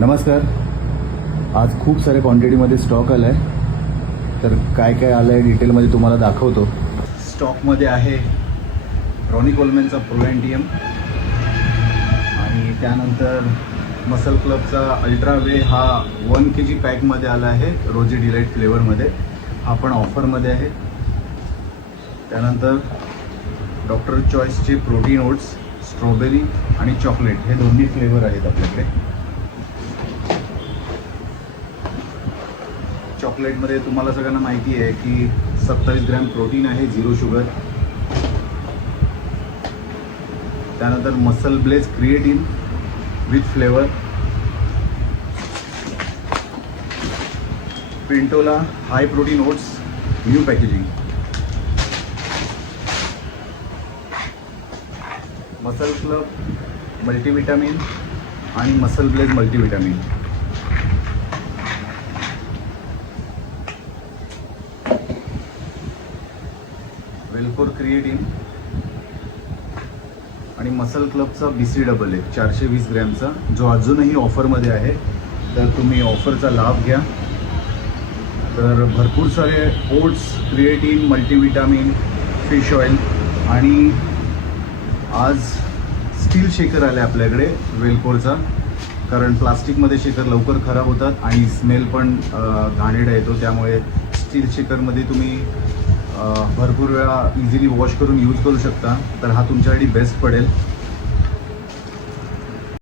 नमस्कार. आज खूप साऱ्या क्वांटिटीमध्ये स्टॉक आला आहे, तर काय काय आलं आहे डिटेलमध्ये तुम्हाला दाखवतो. स्टॉकमध्ये आहे रॉनी कोलमॅनचा प्रो एनटीएम आणि त्यानंतर मसल क्लबचा अल्ट्रा वे हा 1 kg पॅकमध्ये आला आहे रोजी डिलाईट फ्लेवरमध्ये. हा पण ऑफरमध्ये आहे. त्यानंतर डॉक्टर चॉईसचे प्रोटीन ओट्स स्ट्रॉबेरी आणि चॉकलेट हे दोन्ही फ्लेवर आहेत आपल्याकडे. चॉकलेटमध्ये तुम्हाला सगळ्यांना माहिती आहे की 27 ग्रॅम प्रोटीन आहे, 0 शुगर. त्यानंतर muscle blaze creatine with flavour, Pintola high protein oats new packaging, muscle club multivitamin आणि muscle blaze multivitamin. Wellcore creatine आणि मसल क्लबचा BC डबल आहे 420 ग्रॅमचा, जो अजूनही ऑफरमध्ये आहे. तर तुम्ही ऑफरचा लाभ घ्या. तर भरपूर सारे oats, creatine, multivitamin, fish oil आणि आज स्टील शेकर आले आपल्याकडे वेलकोरचा, कारण प्लास्टिकमध्ये शेकर लवकर खराब होतात आणि स्मेल पण घाणेरडा येतो. त्यामुळे स्टील शेकरमध्ये तुम्ही भरपूर वेळा इझिली वॉश करून यूज करू शकता. तर हा तुमच्यासाठी बेस्ट पडेल.